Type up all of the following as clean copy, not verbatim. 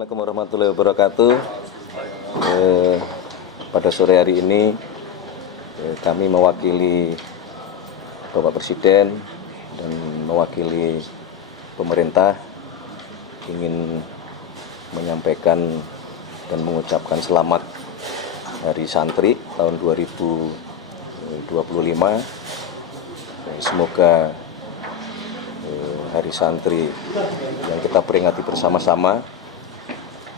Assalamualaikum warahmatullahi wabarakatuh. Pada sore hari ini kami mewakili Bapak Presiden dan mewakili pemerintah ingin menyampaikan dan mengucapkan selamat Hari Santri tahun 2025. Semoga Hari Santri yang kita peringati bersama-sama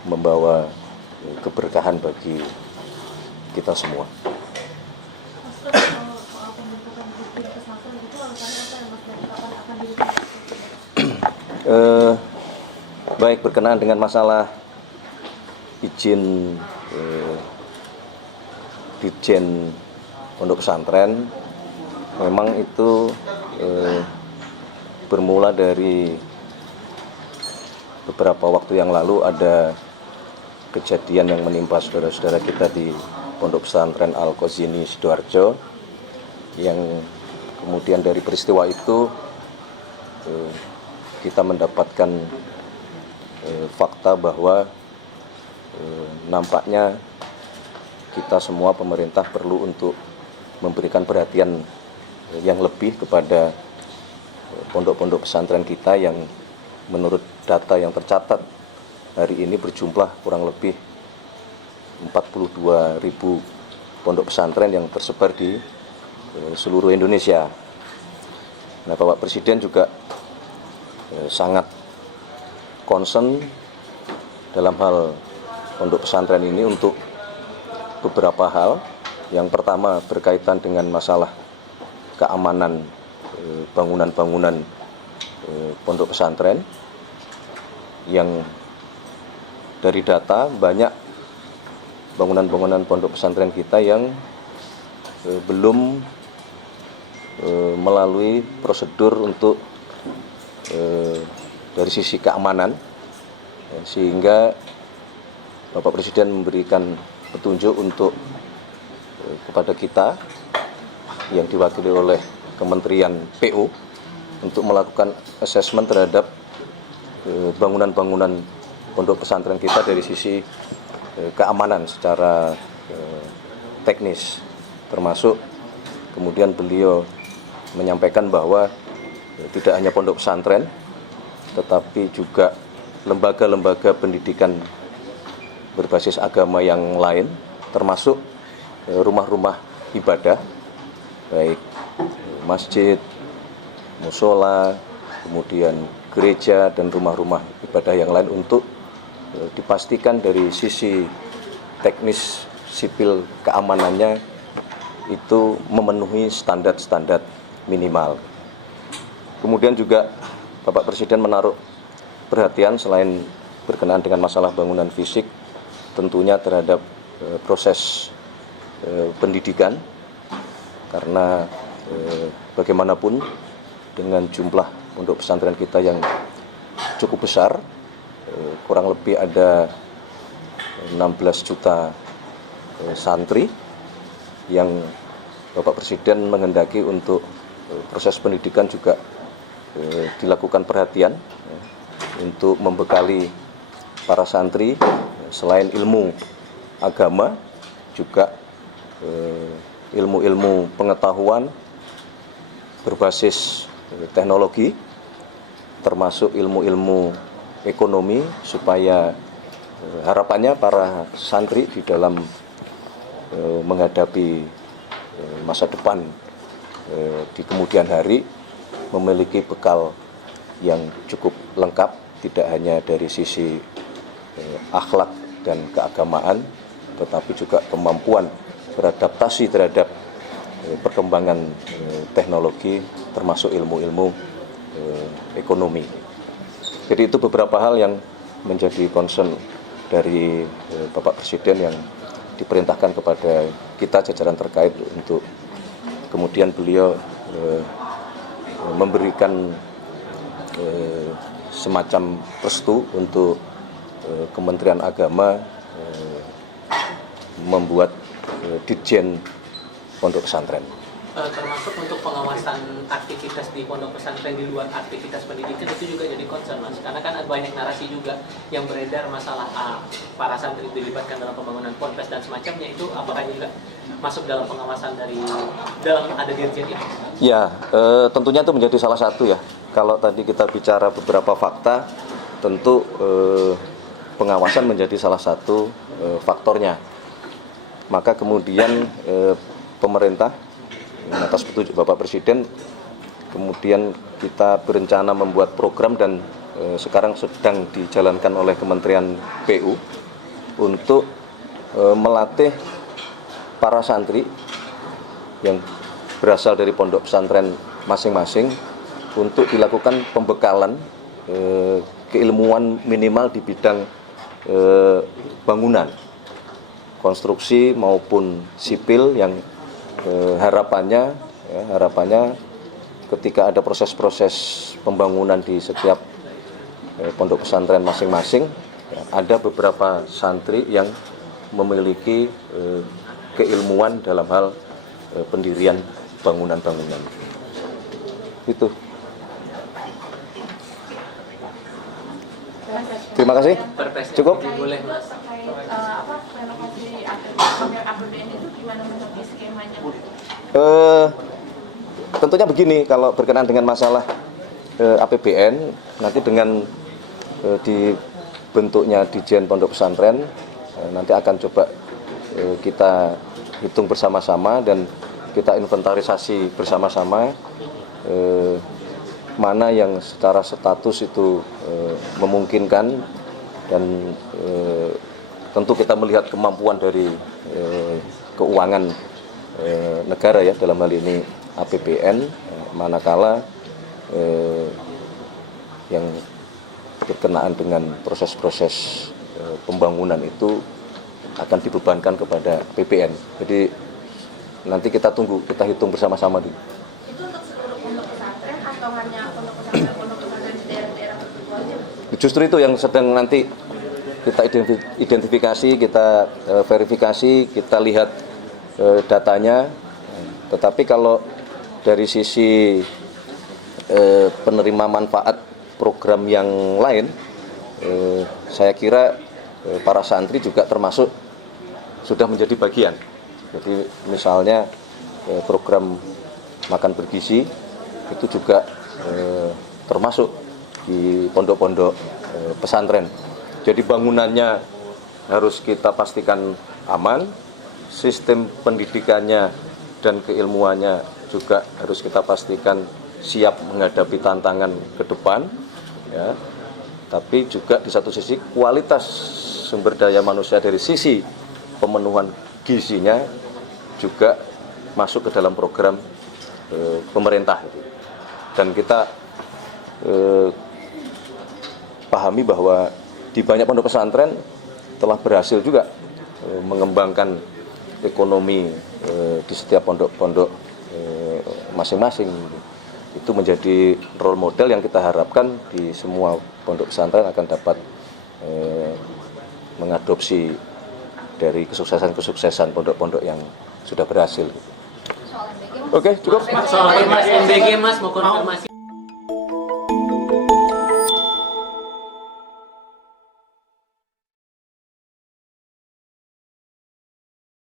membawa keberkahan bagi kita semua. Baik, berkenaan dengan masalah izin Dirjen Pondok Pesantren, memang itu bermula dari beberapa waktu yang lalu ada kejadian yang menimpa saudara-saudara kita di Pondok Pesantren Al-Qazini Sidoarjo, yang kemudian dari peristiwa itu kita mendapatkan fakta bahwa nampaknya kita semua pemerintah perlu untuk memberikan perhatian yang lebih kepada pondok-pondok pesantren kita yang menurut data yang tercatat hari ini berjumlah kurang lebih 42.000 pondok pesantren yang tersebar di seluruh Indonesia. Nah, Bapak Presiden juga sangat concern dalam hal pondok pesantren ini untuk beberapa hal. Yang pertama berkaitan dengan masalah keamanan bangunan-bangunan pondok pesantren, yang dari data banyak bangunan-bangunan pondok pesantren kita yang belum melalui prosedur untuk dari sisi keamanan, sehingga Bapak Presiden memberikan petunjuk untuk kepada kita yang diwakili oleh Kementerian PU untuk melakukan asesmen terhadap bangunan-bangunan pondok pesantren kita dari sisi keamanan secara teknis, termasuk kemudian beliau menyampaikan bahwa tidak hanya pondok pesantren tetapi juga lembaga-lembaga pendidikan berbasis agama yang lain, termasuk rumah-rumah ibadah baik masjid, musola, kemudian gereja dan rumah-rumah ibadah yang lain, untuk dipastikan dari sisi teknis sipil keamanannya itu memenuhi standar-standar minimal. Kemudian juga Bapak Presiden menaruh perhatian selain berkenaan dengan masalah bangunan fisik, tentunya terhadap proses pendidikan, karena bagaimanapun dengan jumlah pondok pesantren kita yang cukup besar, kurang lebih ada 16 juta santri, yang Bapak Presiden menghendaki untuk proses pendidikan juga dilakukan perhatian untuk membekali para santri selain ilmu agama juga ilmu-ilmu pengetahuan berbasis teknologi, termasuk ilmu-ilmu ekonomi, supaya harapannya para santri di dalam menghadapi masa depan di kemudian hari memiliki bekal yang cukup lengkap, tidak hanya dari sisi akhlak dan keagamaan, tetapi juga kemampuan beradaptasi terhadap perkembangan teknologi, termasuk ilmu-ilmu ekonomi. Jadi itu beberapa hal yang menjadi concern dari Bapak Presiden yang diperintahkan kepada kita jajaran terkait untuk kemudian beliau memberikan semacam restu untuk Kementerian Agama membuat Dirjen Pondok Pesantren. termasuk untuk pengawasan aktivitas di pondok pesantren di luar aktivitas pendidikan itu juga jadi concern Mas, karena kan ada banyak narasi juga yang beredar masalah para santri dilibatkan dalam pembangunan ponpes dan semacamnya, itu apakah juga masuk dalam pengawasan dari dalam ada dirjen itu? Ya, tentunya itu menjadi salah satu ya. Kalau tadi kita bicara beberapa fakta, tentu pengawasan menjadi salah satu faktornya. Maka kemudian pemerintah atas petunjuk Bapak Presiden, kemudian kita berencana membuat program dan sekarang sedang dijalankan oleh Kementerian PU untuk melatih para santri yang berasal dari pondok pesantren masing-masing untuk dilakukan pembekalan keilmuan minimal di bidang bangunan, konstruksi maupun sipil yang harapannya ketika ada proses-proses pembangunan di setiap pondok pesantren masing-masing, ada beberapa santri yang memiliki keilmuan dalam hal pendirian bangunan-bangunan. Itu. Terima kasih. Cukup. Boleh Mas. Renovasi APBN itu gimana menurut skemanya? Tentunya begini, kalau berkenaan dengan masalah APBN, nanti dengan dibentuknya Ditjen Pondok Pesantren, nanti akan coba kita hitung bersama-sama dan kita inventarisasi bersama-sama mana yang secara status itu memungkinkan, dan tentu kita melihat kemampuan dari keuangan negara ya, dalam hal ini APBN, manakala yang berkenaan dengan proses-proses pembangunan itu akan dibebankan kepada APBN. Jadi nanti kita tunggu, kita hitung bersama-sama dulu. Itu untuk seluruh pondok pesantren atau hanya pondok pesantren di daerah-daerah tertentu aja? Justru itu yang sedang nanti kita identifikasi, kita verifikasi, kita lihat datanya. Tetapi kalau dari sisi penerima manfaat program yang lain, saya kira para santri juga termasuk sudah menjadi bagian. Jadi misalnya program makan bergizi itu juga termasuk di pondok-pondok pesantren. Jadi bangunannya harus kita pastikan aman, sistem pendidikannya dan keilmuannya juga harus kita pastikan siap menghadapi tantangan ke depan, ya. Tapi juga di satu sisi kualitas sumber daya manusia dari sisi pemenuhan gizinya juga masuk ke dalam program pemerintah. Dan kita pahami bahwa di banyak pondok pesantren telah berhasil juga mengembangkan ekonomi di setiap pondok-pondok masing-masing. Itu menjadi role model yang kita harapkan di semua pondok pesantren akan dapat mengadopsi dari kesuksesan pondok-pondok yang sudah berhasil. Soal MBG, Oke, cukup. Soal MBG Mas mau konfirmasi.